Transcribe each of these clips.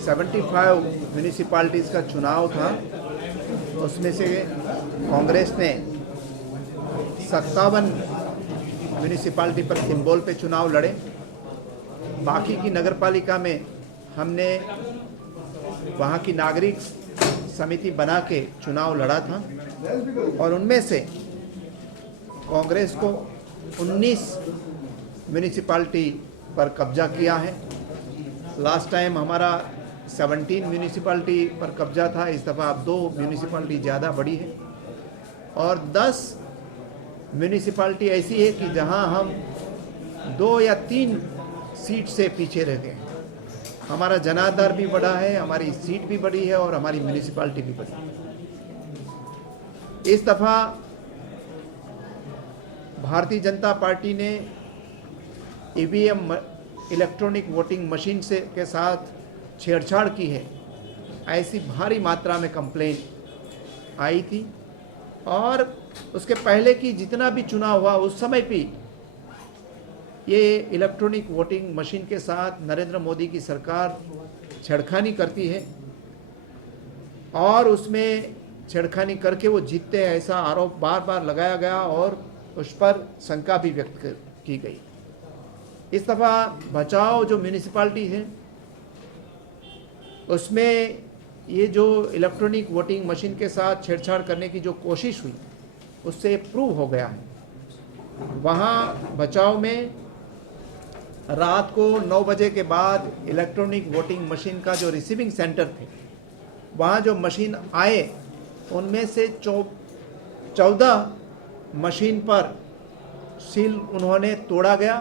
75 municipalities का चुनाव था। उसमें से कांग्रेस ने 57 म्यूनिसिपैलिटी पर सिंबल पे चुनाव लड़े। बाकी की नगरपालिका में हमने वहाँ की नागरिक समिति बना के चुनाव लड़ा था और उनमें से कांग्रेस को 19 म्यूनिसिपैलिटी पर कब्जा किया है। लास्ट टाइम हमारा 17 म्यूनिसिपैलिटी पर कब्जा था, इस दफ़ा अब 2 म्यूनिसिपैलिटी ज़्यादा बड़ी है और 10 म्यूनिसिपैलिटी ऐसी है कि जहां हम 2 या 3 सीट से पीछे रह गए। हमारा जनाधार भी बड़ा है, हमारी सीट भी बड़ी है और हमारी म्यूनिसिपैलिटी भी बड़ी है। इस दफ़ा भारतीय जनता पार्टी ने ईवीएम इलेक्ट्रॉनिक वोटिंग मशीन से के साथ छेड़छाड़ की है, ऐसी भारी मात्रा में कंप्लेंट आई थी। और उसके पहले की जितना भी चुनाव हुआ उस समय भी ये इलेक्ट्रॉनिक वोटिंग मशीन के साथ नरेंद्र मोदी की सरकार छेड़खानी करती है और उसमें छेड़खानी करके वो जीतते हैं, ऐसा आरोप बार बार लगाया गया और उस पर शंका भी व्यक्त की गई। इस दफ़ा बचाव जो म्यूनिसिपैलिटी है उसमें ये जो इलेक्ट्रॉनिक वोटिंग मशीन के साथ छेड़छाड़ करने की जो कोशिश हुई उससे प्रूव हो गया है। वहाँ बचाव में रात को 9 बजे के बाद इलेक्ट्रॉनिक वोटिंग मशीन का जो रिसीविंग सेंटर थे वहाँ जो मशीन आए उनमें से 14 मशीन पर सील उन्होंने तोड़ा गया,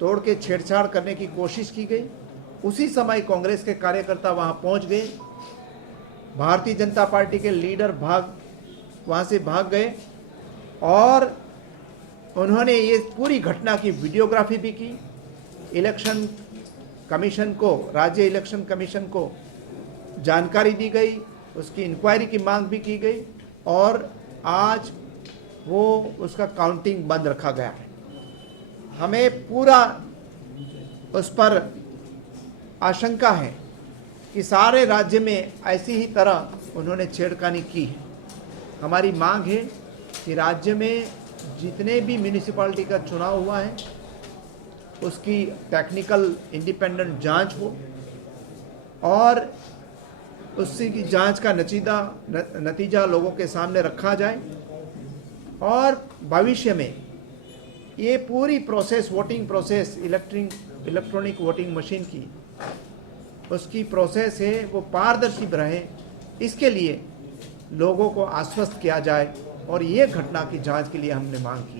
तोड़ के छेड़छाड़ करने की कोशिश की गई। उसी समय कांग्रेस के कार्यकर्ता वहां पहुंच गए, भारतीय जनता पार्टी के लीडर वहां से भाग गए और उन्होंने ये पूरी घटना की वीडियोग्राफी भी की। इलेक्शन कमीशन को, राज्य इलेक्शन कमीशन को जानकारी दी गई, उसकी इंक्वायरी की मांग भी की गई और आज वो उसका काउंटिंग बंद रखा गया है। हमें पूरा उस पर आशंका है कि सारे राज्य में ऐसी ही तरह उन्होंने छेड़खानी की है। हमारी मांग है कि राज्य में जितने भी म्यूनिसिपैलिटी का चुनाव हुआ है उसकी टेक्निकल इंडिपेंडेंट जांच हो और उसकी की जांच का नतीजा लोगों के सामने रखा जाए और भविष्य में ये पूरी process, voting process, electronic voting machine की उसकी प्रोसेस है वो पारदर्शी रहे, इसके लिए लोगों को आश्वस्त किया जाए और ये घटना की जांच के लिए हमने मांग की।